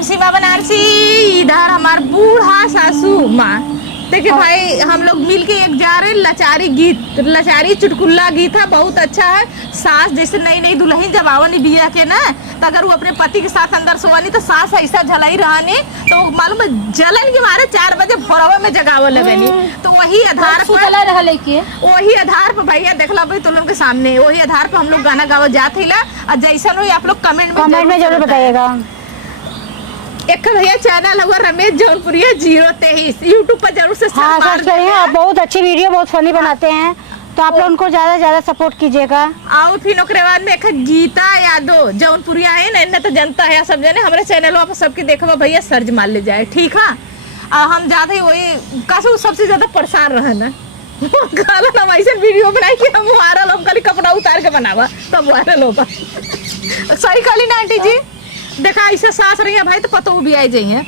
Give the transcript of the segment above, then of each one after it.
हम सीमा बनारसी। इधर हमार बूढ़ा सासू माँ। देखिए भाई हम लोग मिलके एक जा रहे लाचारी गीत, लाचारी चुटकुल्ला गीत है, बहुत अच्छा है। सास जैसे नई नई दुल्हन जब आवनी बिया के ना, तो अगर वो अपने पति के साथ अंदर सोवानी तो सास ऐसा झलाई रहानी तो मालूम है जलन के मारे 4 बजे भोरवा में जगाव लगनी। तो वही आधार पर भैया देखला भाई तुम लोग के सामने वही आधार पर हम लोग गाना गावा जात हिला। और जैसा हो आप लोग कमेंट में जरूर बताइएगा। एक भैया चैनल हुआ रमेश जौनपुरिया 023 यूट्यूब पर जरूर से सर्च करिए। आप बहुत अच्छी वीडियो बहुत फनी बनाते हैं, तो आप लोग उनको ज्यादा ज्यादा सपोर्ट कीजिएगा। और फिर ओकरे बाद में एक गीता यादव जौनपुरिया है ना, इन्हें तो जनता है सब जने हमारे चैनल पर सबके देखा भैया सर्च मार ले जाए, ठीक है। हम ज्यादा ही वही कासू सबसे ज्यादा परेशान रहे ना हम ऐसे वीडियो बनाई कि हम वायरल हम खाली कपड़ा उतार के बनावा तब वायरल होगा। सही कहली ना आंटी जी। देखा ऐसे सास रही है भाई तो पतो भी आई जाइए।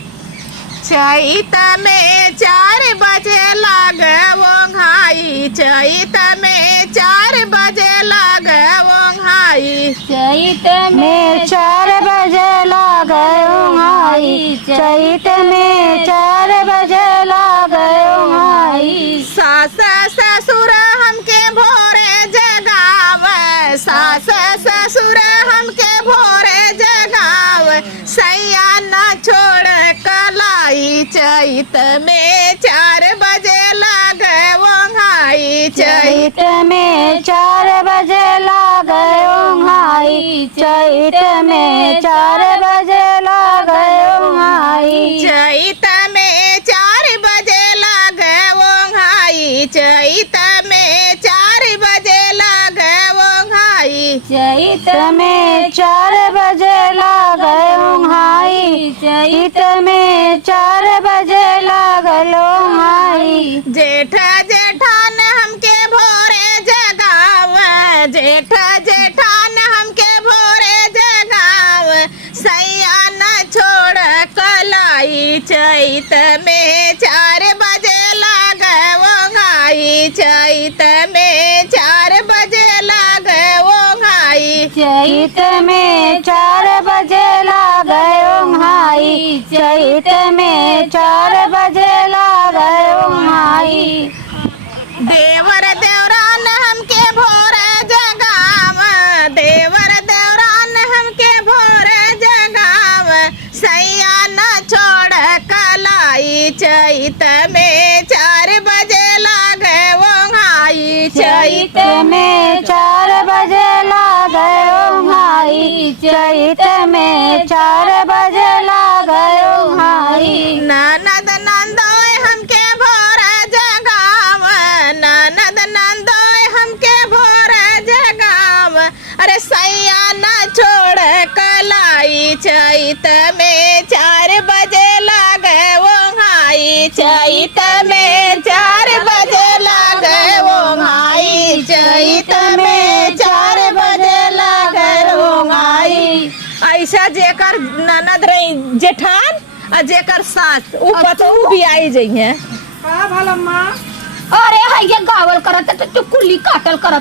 चैत में 4 बजे लागे वो घाई, चैत में 4 बजे लागे वो घाई, चैत में 4 बजे लागे वो घाई, चैत में 4 बजे लागे वो घाई। सास ससुर हमके भोरे जगावे, सास ससुर हमके भोरे जगावे, सैया न छोड़ कलाई, चैत में 4 बजे लागे वो घाई, चैत में 4 बजे लागे वो घाई, चैत में 4 बजे लागे वो घाई, चैत में 4 बजे लागे वो घाई, चैत में 4 बजे लागे वो घाई, चैत में 4 बजे लागे वो घाई, चैत में 4 बजे लागलो घाई। जेठ जेठान हमके भोरे जगावे, जेठ जेठान हमके भोरे जगावे, सैया न छोड़ कलाई, चैत में 4 बजे लागे वो घाई, चैत में 4 बजे लागे वो घाई, चैत में 4 बजे लागे वो घाई, चैत में 4 बजे लागे वो घाई। देवर देवरान हमके भोरे जगावे, देवर देवरान हमके भोरे जगावे, सैया न छोड़ कलाई, चैत में 4 बजे लागे वो घाई, चैत में 4 बजे लागे वो घाई, चैत में 4 बजे लागे वो घाई। ननद नंदोय हमके भोरे जगावे, ननद नंदोय हमके भोरे जगावे, अरे सैया न छोड़ कलाई, चैत में 4 बजे लागे वो घाई, चैत में 4 बजे लागे वो घाई, चैत में 4 बजे लागे वो घाई। ऐसा जेकर ननद रही जेठान और जेकर सास ऊ पतो भी आई जइहे। अरे है ये गावल करत तो कुल्ली काटल करत।